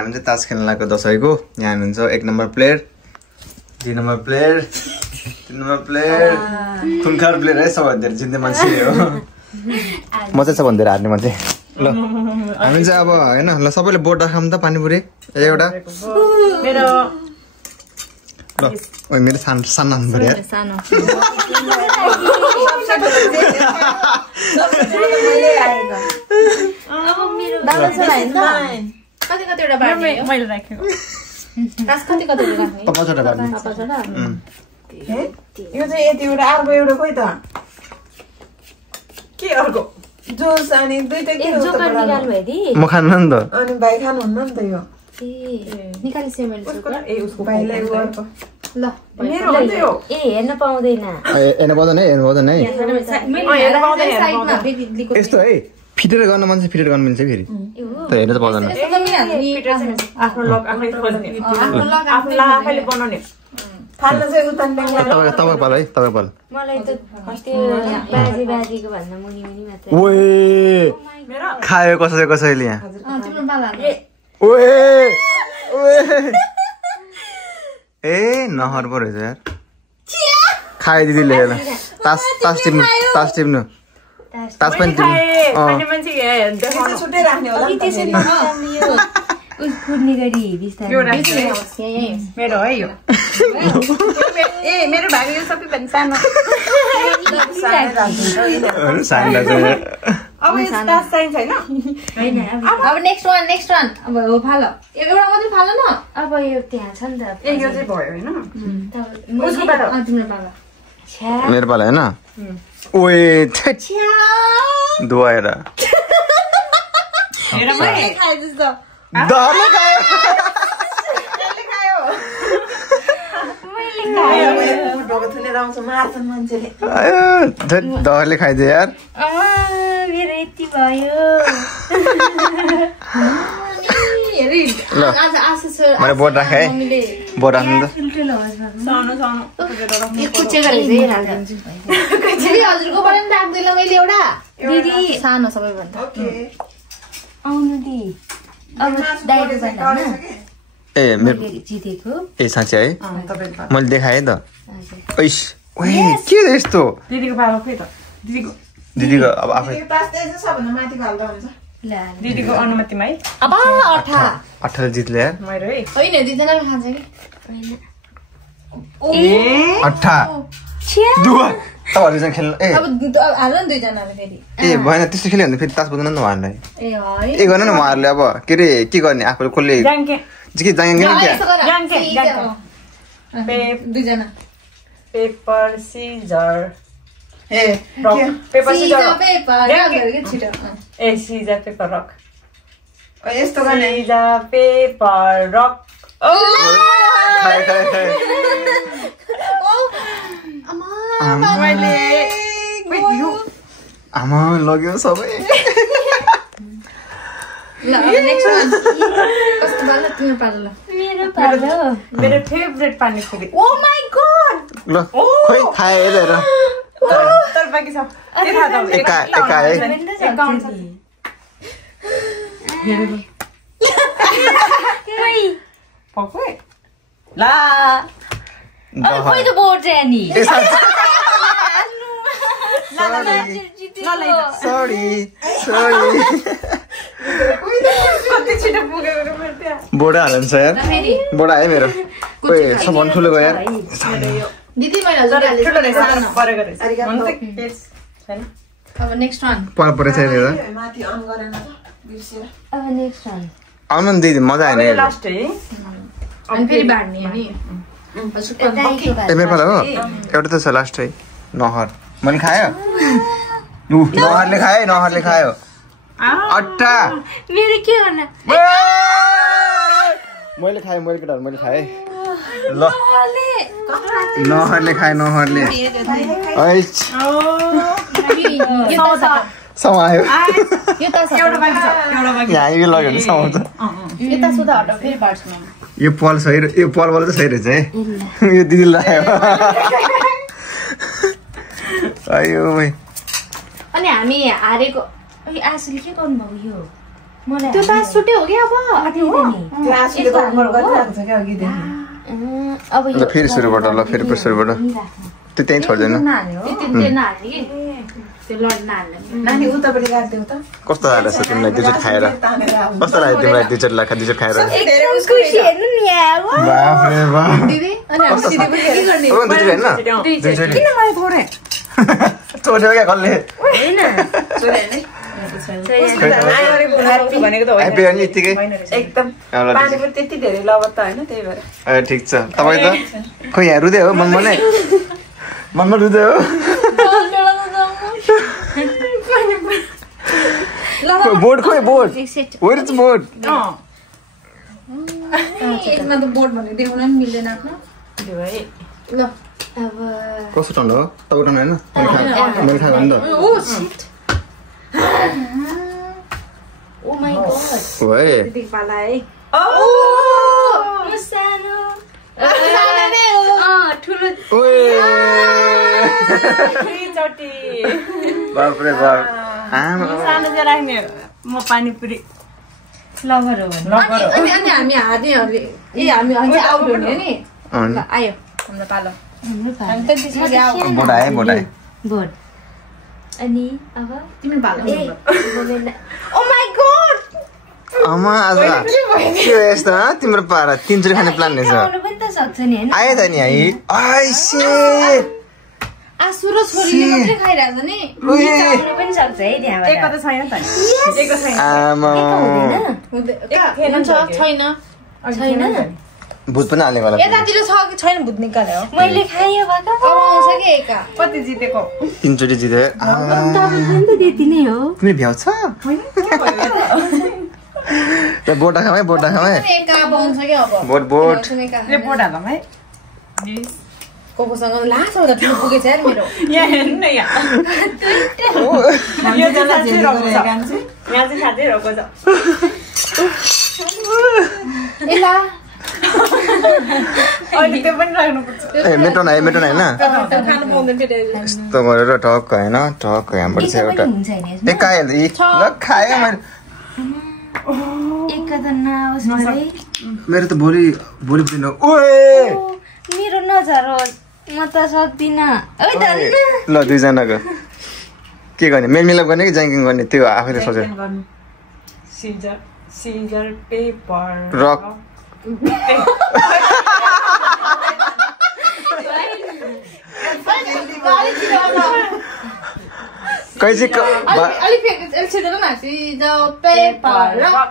हामी चाहिँ तास खेल्न लागेको दसैँको यहाँ हुनुहुन्छ 1 number player 2 number player 3 number player खुनखार प्लेयर है सबभन्दा धेरै जित्ने मान्छे हो म चाहिँ सबभन्दा धेरै हार्ने मान्छे ल हामी चाहिँ अब हैन ल सबैले बोट राखौँ त पानीपुरी एउटा मेरो ल ओइ मेरो सानो सानो पर्यो यार सानो दादा छ हैन कति कतिवटा बाट्ने मैले राखेको तास कति कतिवटा राख्ने पाँचवटा बाट्ने पाँचवटा यो चाहिँ यति एउटा अर्को एउटा खोइ त के अर्को जोस अनि दुईटा के ए जोकर निकाल्नु भयो दि म खान्न नि त अनि भाइ खानुहुन्न नि त यो ए निकालिसे मैले जोकर ए उसको भाइलाई अर्को ल मेरो हो नि यो ए हेर्न पाउँदैन हेर्नु पाउँदैन है साइडमा बिग्लीको यस्तो है फिटेर गर्न मान्छे फिटेर गर्न मिल्छ फेरि त हेर्न त पाउँदैन आफ्नो लक आफै खोज्ने आफैले बनाउने फाल्न चाहिँ उतान बेङ्गला तपाईँ पाल है तपाईँ पाल मलाई त त्यो बाजीको भन्दा मुनि मात्र ओए खायो कसैले यहाँ तिम्रो पाला ओए ओए ए नहर पो रहेछ यार खायो दिदीले हेर तास टिप्नु तास पनि छुट्टै राख्ने होला कुद्ने गरी मेरो है यो ए मेरो भाइ यो सबै पनि सानो अब यो तास चाहिन्छ हैन अब नेक्स्ट वान अब हो फालो एउटा मात्रै फालो न अब यो त्यहाँ छ नि त ए यो चाहिँ भयो हैन उसको पालो तिम्रो पालो मेरो पालो हैन ओए दुवाएर हेर मैले खाए जस्तो दरले खायो दरले खाइदियो यार मेरो यति भयो ल मैले बोट राखेँ है बोट राख्नु त हजुरकोबाट पनि राख्दैन मैले एउटा दिदी सानो सबैभन्दा आउनु दि अब ए मेरो जितेको ए साँच्चै है मैले देखाएँ त ओइस ओए के यस्तो दिदीको पालो खोइ त दिदीको अब आफै सबभन्दा माथि हाल्दा हुन्छ ल दिदीको अनुमतिमा है अब 18 जित्ले यार मेरो है होइन दुईजनाले खान्छ कि ए 18 दुवा तपाईहरुसँग खेल्नु ए अब हाल्नु नि दुईजनाले फेरि ए भएन त्यस्तो खेल्यो भने फेरि तास बजाउन न उहाँहरूलाई ए है ए गर्न न उहाँहरूले अब के रे के गर्ने आफूले कसले जाङ्के के जाङ्गे नि क्या दुईजना पेपर सिजर ए पेपर सिजर छिटो ए सिजर पेपर रक यस्तो गर्ने सिजर पेपर रक खाए मैले आमा लग्यो सबै ल नेक्स्ट वान कस्तो पालो तिम्रो पालो ल मेरो पालो मेरो favourite panipuri oh my god ल खोइ खाए हेरेर तर बाँकी छ एका है पक्कै ला खोइ त बोट नि सरी कति छिटो पुगेको मेरो त्यहाँ बोडा हाल्छ यार बोडा है मेरो ओए सबभन्दा ठुलो गयो यार दिदी मैले हजुरले ठुलो रहेछ परेको रहेछ हुन्छ छैन अब नेक्स्ट वान परेछ हेरेर माथि अन गरेन त बिर्सेर अब नेक्स्ट वान आउनु नि दिदी मजा आएन लास्ट है अनि फेरि बाड्ने अनि ए मेरो पालो हो एउटा त छ लास्ट है नहर मैले खायो नहरले खायो अट्टा मेरो के गर्ने मैले खाएँ ल नहरले खाए समायो यहाँ लग्यो भने समाउँछ यो पल सही यो पलवाला चाहिँ सही रहेछ है यो दिदी लाग्यो अनि हामी हारेको आशुले के गर्नुभयो त्यो तास छुट्टै हो क्या अब क्लासले गडबड गरिरहेको छ क्या अघिदेखि अब ल फेरि सुरुबाट ल फेरि सुरुबाट त्यो त्यहीँ छोड्दैन नानी उतापट्टि राखिदेऊ त कस्तो लागेको छ तिमीलाई दुईचोटि खाएर कस्तो लाग्यो तिमीलाई दुईचोटि खाएर बाफरे बाफ छोड्यो क्या कसले एकदम पानी पनि त्यति धेरै लबत त होइन त्यही भएर ठिक छ तपाईँ त खोइ यहाँ रुँदै हो मनमा रुँदै हो बोर्ड खोइ बोर्ड वेयर इज बोर्ड यसमा त बोर्ड भनेको देखाउन पनि मिल्दैन आफ्नो ल अब कस्तो ठाउँ हो त उठाउनु होइन मैले खाएको नि त oh shit oh my god ओए दिखपाला है मुसानो ठुलो ओए चटी बाप रे बाप सानो चाहिँ राख्ने म पानीपुरी लभर हो भने अनि हामी हार्नेहरूले हामी आउट हुने नि आयो हाम्रो पालो बोर्ड आयो बोर्ड अनि अब तिम्रो पालो ओ माय गॉड आमा आज के यस्तो तिम्रो पारा 3 चोटि खाने प्लान रहेछ आउनु पनि त सक्छ नि हैन आयो त नि है आई शिट आसु र छोरीले मात्रै खाइरहेछ नि आउनु पनि सक्छ है त्यहाँबाट एक त छैन त एक छैन आमा छैन भूत पनि हाल्ने वाला यतातिर छ कि छैन भूत निकाले हो मैले खाएँ बाका अब आउँछ कि एका कति जितेको 3 चोटि जिते तपाईँ पनि त त्यति नै हो तिमी भ्याउ छ त बोट खामै एका अब आउँछ कि अब बोट रिपोर्ट हालौँ है कोकोसँग लास्ट आउँदा ठाउँ पुगेछ यार मेरो यहाँ हेर्नु न यहाँ यो चाहिँ साँच्चै रहेको छ एला अहिले त्यो पनि राख्नुपर्छ ए मेटोन हैन खानु पाउँदैन फेरि यस्तो गरेर टक्क हैन टक्क यहाँबाट चाहिँ एउटा एकाइ ल खाए मैले एक त नआओस् मलाई मेरो त भोलि दिन ओए मेरो नझरोस् म त सक्दिन ओइ धन्न ल दुईजनाको के गर्ने मेलमिलाप गर्ने कि ज्याङ्किङ गर्ने त्यो आफैले सोचे सिजर पेपर रक कैसे अलि फेक छिटो न सिजर पेपर रक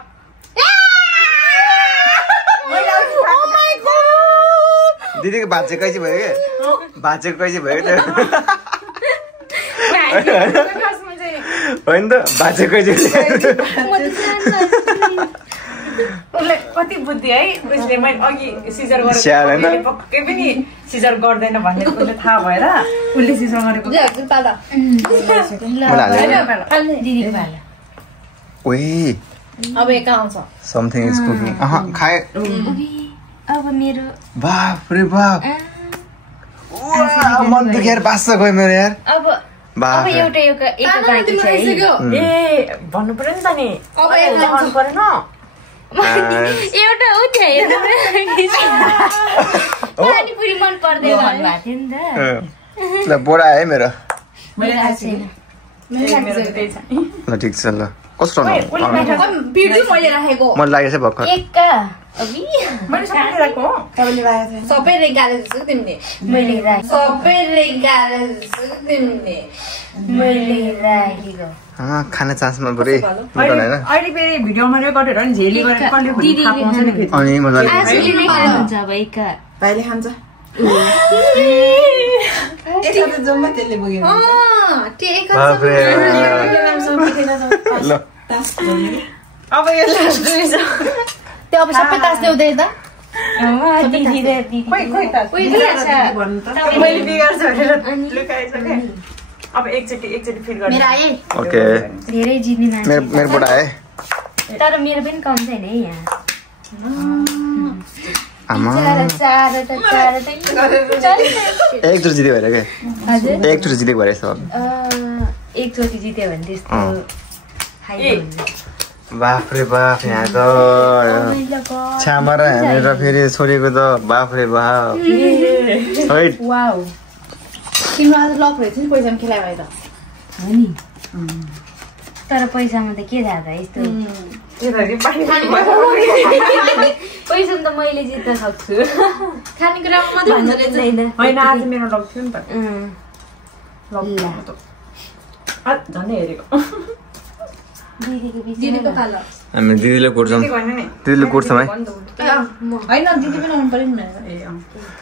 दिदीको भात चाहिँ कैसे भयो के भात चाहिँ कैसे भयो त्यो होइन त भात चाहिँ कैसे उसले कति बुद्धि है उसले मैले अघि सिजर गरेको पक्कै पनि सिजर गर्दैन भन्ने उसले थाहा भएर उसले सिजर गरेको अब एक आउँछ समथिङ इज कुकिङ खाए अब मेरो बाप रे बाप मन दुखेर बास्छ गयो मेरो यार अब एउटा एक बाँकी छ है ए भन्नु पर्यो नि त नि अब भन्नु परेन एउटा हो त्यहाँ पानीपुरी मन पर्दैन भन्नुभएको थियो नि त ल बोरा आयो मेरो मेरो छैन ल ठिक छ ल कस्तो मैले राखेको मन लागेछ भर्खर सबै रेगाले जस्तो तिमीले सबै रेगाले जस्तो तिमीले मैले राखेको खाना चान्समा पुरै होइन अहिले फेरि भिडियोमा रेकर्ड गरेर नि झेली गरेर कसले खोइ थाहा पाउँछ नि फेरि अनि मजाले हुन्छ अब एक भाइले खान्छ एकसाथ जम्मा त्यसले बोकेर ल अब यो लास्ट दुई छ त्यो अब सबै तास ल्याउँदै त मैले बिगार्छु भनेर लुकाएछ क्या अब एकचोटि फिल गर्नु ओके धेरै जित्ने मेरोबाट आए तर मेरो पनि कम छैन है यहाँ आमा एकचोटि जित्यो भएर क्या एकचोटि जितेको भएर एकचोटि जित्यो भने त्यस्तो बाफ रे बाफ यहाँ त छ्यामा र हेरेर फेरि छोरीको त बाफ रे बाफ वाउ तिम्रो आज लक रहेछ नि पैसामा खेलायो भाइ त हो नि तर पैसामा त के थाहा त यस्तो पैसा त मैले जित्न सक्छु खानेकुरामा मात्रै हुँदो रहेछ होइन आज मेरो लक थियो नि त झन् हेरेको दिदीको पालो हामी दिदीले कुट्छौँ दिदीले कुट्छौँ है होइन दिदी पनि आउनु पर्यो नि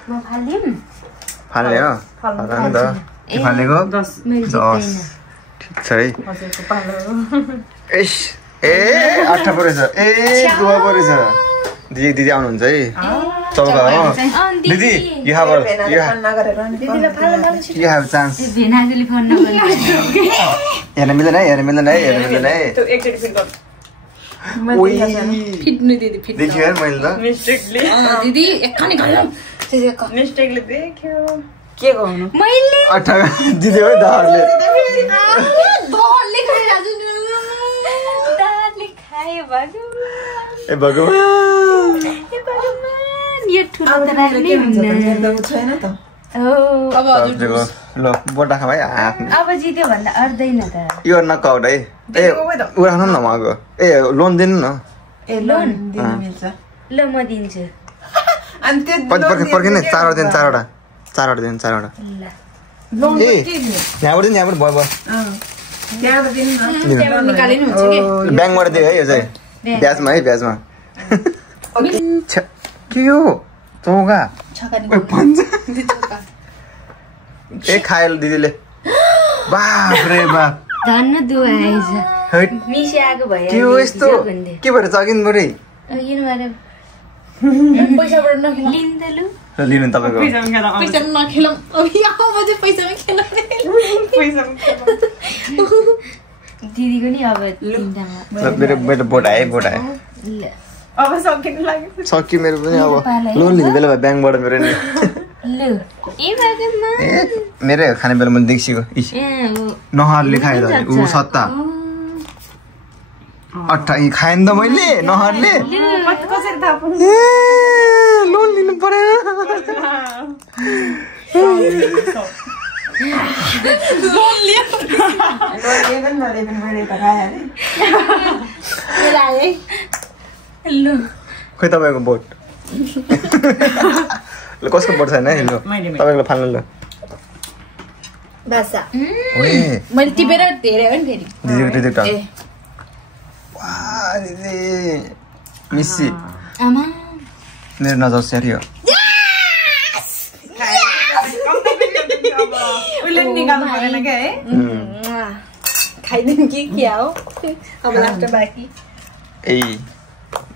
म फाल्दिम फाल्ने हो फाल नि त के फालेको 10 ठिक छ है ए 8 परेछ ए 2 परेछ दिदी आउनुहुन्छ है चौका हो दिदी you have chance भेनाजले फोन नगर्नु हेर्न मिल्दैन है त्यो एकचोटि फिट गर्नु फिट्नु दिदी फिट देखियो यार मैले त मिस्टेकले दिदी एकखाने खायो मिस्टेकले देख्यो के गर्नु मैले 18 दिदी हो दाहरले दहरले खाइराजु दाले खायो बाजु ए भगवान यो ठुलो त राख्नै हुन्न छैन त अब हजुर ल बोटा खा भाइ अब जित्यो भन्दा अर्दैन त यो नकआउट है ए उराख्नु न मको ए लोन दिनु न ए लोन दिनु मिल्छ ल म दिन्छु अनि त्यो पर्खिने 4 दिन 4वटा ल लोन ए यहाँबाट भयो त्यहाँबाट दिनु न त्यहाँ निकालिनु हुन्छ के ब्याङ्कबाट दियो है यो चाहिँ ब्याजमा के हो चौका ए खायो दिदीले बाफ रे बाफ धन्न दुआ आएछ हैट मिसिआएको भयो के हो यस्तो के भएर चगिन बरे किन भएर पैसाबाट नखेलौँ लिन्दलु लिनु तपाईको पैसा नखेलौँ अब यहाँ बजे पैसामा खेलौँ दिदीको नि अब चिन्तामा मेरो बोट आयो ल अब सकिनु लाग्यो सक्यो मेरो पनि अब लोन लिने बेला ब्याङ्कबाट मेरो नि ल ए बागमा ए मेरो खाने बेला मैले देखिसकेको नहरले खायो त ऊ सत्ता 28 खाएन त मैले नहरले कसरी थाहा पाउनु ए लोन लिनु पर्यो खोइ तपाईँको बोट ल कसको बोट छैन है ल तपाईँको फाल्नु ल बासा ओए मैले टिपेर हेरेँ हो नि फेरि दिदीको वाह दिदी मिसी आमा मेरो नजर स्यारियो उसले निकाल्नु परेन क्या है खाइदिउँ कि क्या हो अब लास्ट बाँकी ए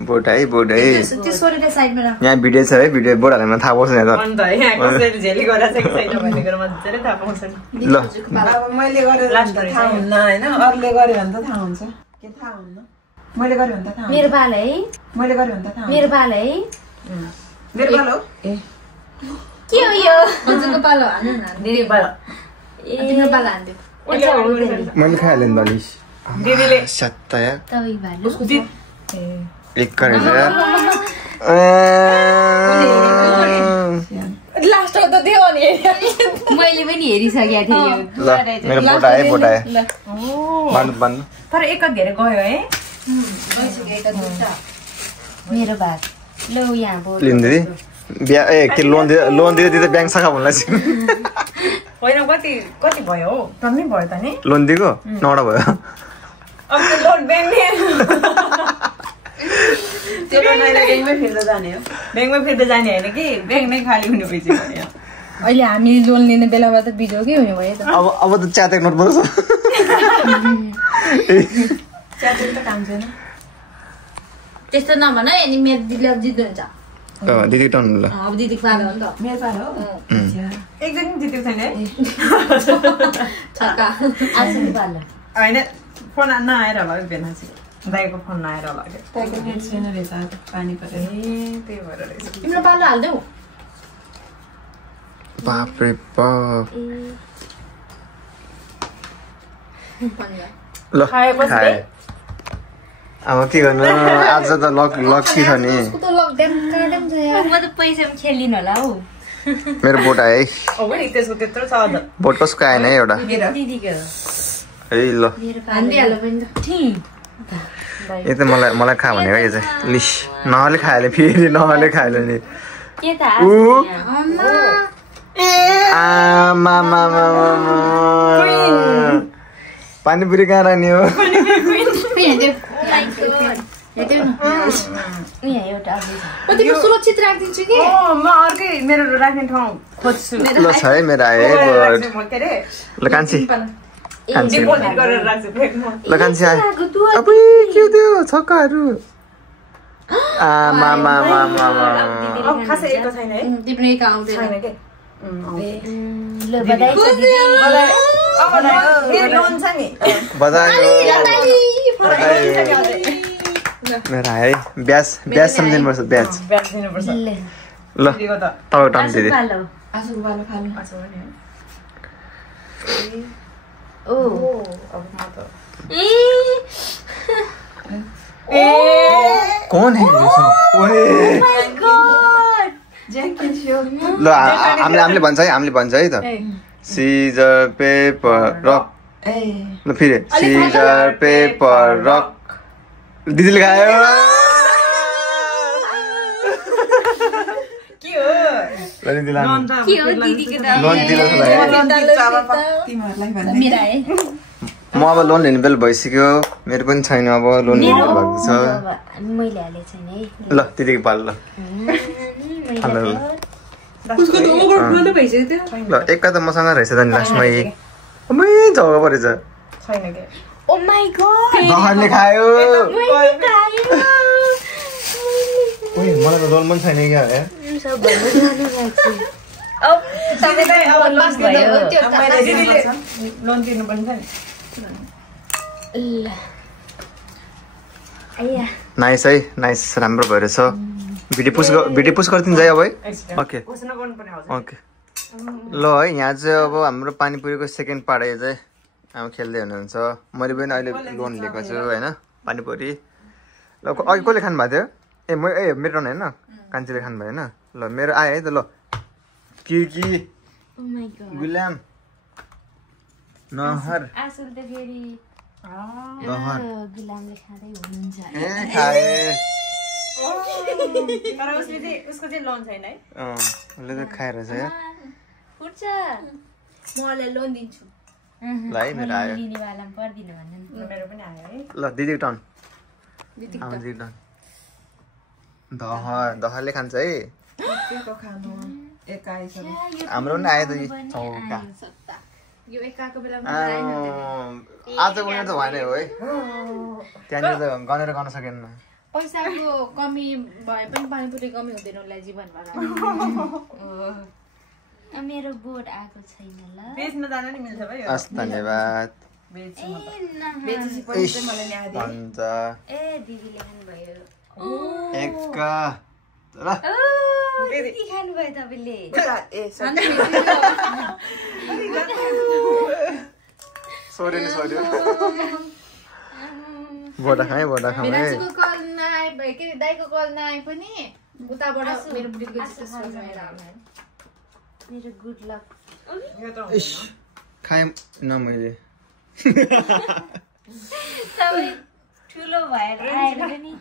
बोट है त्यो सोरेर साइडमा राख यहाँ भिडियो छ है भिडियो बोट हाल्न थाहा पाउँछ यहाँ त अन्त यहाँ कसरी झेली गरेर चाहिँ छैन भन्ने कुरो मजाले थाहा पाउँछ ल अब मैले गरेर लास्ट थाहा हुन्न होइन अरूले गर्यो भने त थाहा हुन्छ के थाहा हुन्न मैले गर्यो भने त थाहा मेरो बाल है मैले गर्यो भने त थाहा मेरो बाल है मेरो पालो ए के हो यो हजुरको पालो हान्नु न दिदी बाल तिम्रो पालो हान्दियो अच्छा हुँदैन मैले खाइहालेँ नि दलिस दिदीले सत्ताया तपाईँ बाल एक गरेर लास्टको त थियो नि मैले पनि हेरिसकेको थिएँ यो ल मेरो बोट आयो भन्नु तर एक धेरै गयो है मेरो बाल ल यहाँ बोल लिनु दिदी बिहा ए के लोन दिँदा ब्याङ्क शाखा भन्ला होइन कति भयो हौ टन्नै भयो त नि लोन दिएको 9वटा भयो अब त्यो लोन ब्याङ्कले त्यो नयाँ ब्याङ्कमै फिर्ता जाने हो ब्याङ्कमा फिर्ता जाने होइन कि ब्याङ्क नै खाली हुने भइसक्यो अहिले हामी लोन लिने बेलामा त बिजोकै हुने भयो त अब त च्यातेक नोट पर्छ च्यातेर त काम छैन त्यस्तो नभन है अनि मेरो दिदीले अब जित्नुहुन्छ दिदी टर्न ल अब दिदीको पालो हो नि त मेरो पालो हो एकजना जितेको छैन है छक्का आजको बाल होइन फोन नआएर होला बेला चाहिँ दाइको फोन नआएर होला क्या त्यहाँको नेट छैन रहेछ आज पानी परेर ए त्यही भएर रहेछ तिम्रो पालो हाल्देऊ बाप रे बाप ल खाएपछि खाए अब के गर्नु आज त लकी छ नि उसको त लक ड्याम छ यार म त पैसामा खेलिन होला हौ मेरो बोट आयो है हो नि त्यसको त्यत्रो छ अझ बोट कसको आएन है एउटा दिदीको है ल हान्दिहाल्यो पनि त यो त मलाई खा भनेको यो चाहिँ लिस नहले खाएले फेरि नहले खाएले नि के त पानीपुरी कहाँ राख्ने हो सुरक्षित राखिदिन्छु कि म अर्कै मेरो राख्ने ठाउँ खोज्छु ल छ है मेरो आयो है बोट ल कान्छी डिपोजिट गरेर राख्छु ल कान्छी आयो अबै के त्यो छक्काहरू अब खासै एको छैन है तिम्रो एक आउँदैन छैन के ल बधाई छ दिदी मेरो लोन छ नि बधाई मेरो आयो है ब्याज सम्झिनुपर्छ ब्याज ब्याज दिनुपर्छ ल तपाईँ टन दिदी आँसुको बालो खानु ओ अब म त कौन है ये सब ओए ल हामीले भन्छ है त सिजर पेपर रक ल फेरि सिजर पेपर रक दिदीले खायो के हो ल दिदी लानु के हो दिदीको त लोन दिनु छ तिमीहरूलाई भन्दै मेरा है म अब लोन लिने बेला भइसक्यो मेरो पनि छैन अब लोन लिने बेला भएको छ मैले हालेको छैन है ल दिदीको पाल ल उसको त ओभरफ्लो भइसक्यो त्यो ल एका त मसँग रहेछ त नि लास्टमा अमै जग्गा परेछ छैन के ओ माय गॉड दहरले खायो मैले खायो ओइ मलाई त लोन पनि छैन क्या है सब भन्नु जानु लाग्छ अब दिदीलाई अब लोन भयो। दिदीले लोन तिर्नु पर्छ नि ल आया नाइस है नाइस राम्रो भइरहेछ भिडियो पुस गरिदिन्छ है अब है ओके घोषणा गर्नुपर्ने आउँछ ओके ल है यहाँ चाहिँ अब हाम्रो पानीपुरीको सेकेन्ड पार्ट यो चाहिँ अब खेल्दै हुनुहुन्छ मैले पनि अहिले लोन लिएको छु होइन पानीपुरी ल अघि कसले खानु भएको थियो मेरो टर्न होइन कान्छीले खानु भयो होइन ल मेरो आयो है त ल किर्की ओ माय गॉड गुलाम नहर आसुल त फेरि नहर गुलामले खाँदै हुनुहुन्छ ए खाए तर उसले चाहिँ उसको चाहिँ लोन छैन है उसले त खाएर छ या फुट्छ मलाई लोन दिन्छु ल है मेरो आयो लिनेवाला पनि पर्दिन भन्नु नि मेरो पनि आयो है ल दिदीको टर्न दिदीको टर्न दहरले खान्छ है केको खानु एकाइसहरू हाम्रो पनि आयो त यी चौका यो एकाको बेलामा आजको उनीहरू त भएन हो है त्यहाँनिर त गनेर गर्न सकेन पैसाको कमी भए पनि पानीपुरी कमी हुँदैन उसलाई जीवनमा मेरो बोर्ड आएको छैन ल बेच्न जान नि मिल्छ भाइ हस् धन्यवाद बेच्छु ए म त न बेचेपछि पनि चाहिँ मलाई ल्याइदिए हुन्छ ए दिदीले खानुभयो एका ल ओ दिदी खानुभयो तपाईँले ए सोर्यो नि सोर्यो बोडा खाएँ है दाजुको कल नआए भए के दाइको कल नआए पनि उताबाट मेरो बुढीको मेरो गुड लक इस खाएँ न मैले सबै ठुलो भएर आएर पनि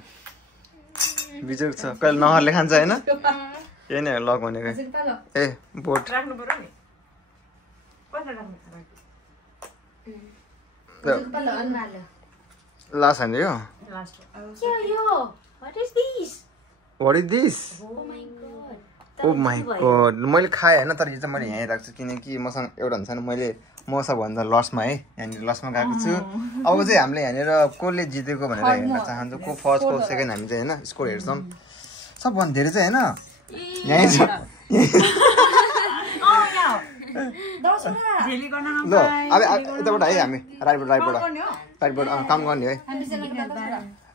बिजोक छ कहिले नहरले खान्छ होइन यही नै लक भनेको ए बोट राख्नु पर्यो नि कसले राख्नु लास्ट हान्यो यो लास्ट के हो यो what is this what is this oh my god oh my god मैले खाएँ होइन तर यो चाहिँ मैले यहीँ राख्छु किनकि मसँग एउटा हुन्छ नि मैले म सबभन्दा लसमा है यहाँनिर लसमा गएको छु अब चाहिँ हामीले यहाँनिर कसले जितेको भनेर हेर्न चाहन्छौँ को फर्स्ट को सेकेन्ड हामी चाहिँ होइन स्कोर हेर्छौँ सबभन्दा धेरै चाहिँ होइन यहीँ छ झेली गर्न ल अब यताबाट है हामी राइटबाट काम गर्ने है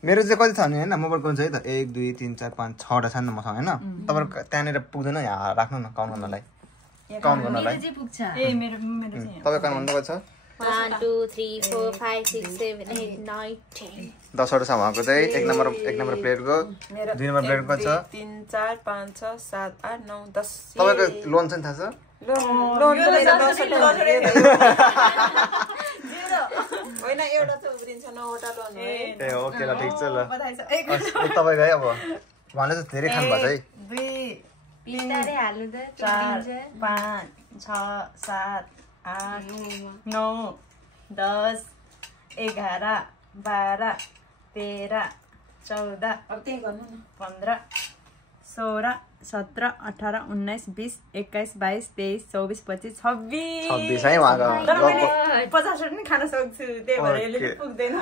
मेरो चाहिँ कति छ भने होइन मोबाइल कोन छ है त 1 2 3 4 5 6वटा छ नि त मसँग होइन तपाईँहरू त्यहाँनिर पुग्दैन यहाँ राख्नु न काउन्ट गर्नलाई मेरो चाहिँ पुग्छ ए मेरो चाहिँ तपाईँ काउन्ट गर्नु छ 1 2 3 4 5 6 7 8 9 10 10 वटा भएको चाहिँ एक नम्बर प्लेयरको 2 नम्बर प्लेयरको छ 3 4 5 6 7 8 9 10 तपाईको लोन चाहिँ थाहा छ होइन एउटा चाहिँ उब्रिन्छ 9वटा लोन हो ए ओके ल ठीक छ ल तपाईको है अब उहाँले चाहिँ धेरै खानु भएको छ है बिस्तारै हाल्नु त 4 5 6 7 8 9 10 11 12 13 14 अब त्यही गर्नु न 15 16 17 18 19 20 21 22 23 24 25 26 26 है उहाँको तर मैले 50 वटा नि खान सक्छु त्यही भएर यसले पुग्दैन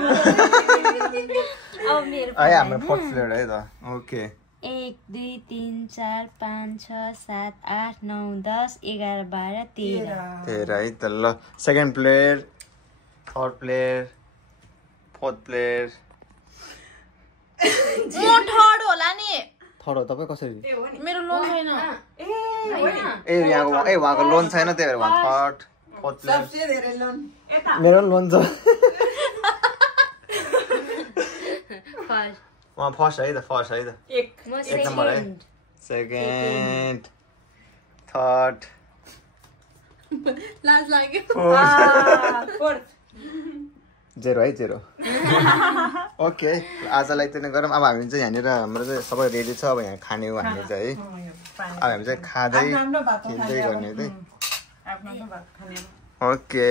अब मेरो है हाम्रो फोर्थ प्लेयर है त ओके 1 2 3 4 5 6 7 8 9 10 11 12 13 है त ल second player third player fourth player म थर्ड होला नि थर्ड हो तपाईँ कसरी मेरो लोन छैन ए उहाँको लोन छैन त्यही भएर उहाँ थर्ड फोर्थ प्लेयर सबसे धेरै लोन मेरो लोन छ फर्स्ट उहाँ फर्स्ट है त एक म एक नम्बर है सेकेन्ड थर्ड लाज लाग्यो फोर्थ 0 है 0 ओके आजलाई त्यही नै गरौँ अब हामी चाहिँ यहाँनिर हाम्रो चाहिँ सबै रेडी छ अब यहाँ खाने हो हामी चाहिँ है अब हामी चाहिँ खाँदै खेल्दै गर्ने चाहिँ ओके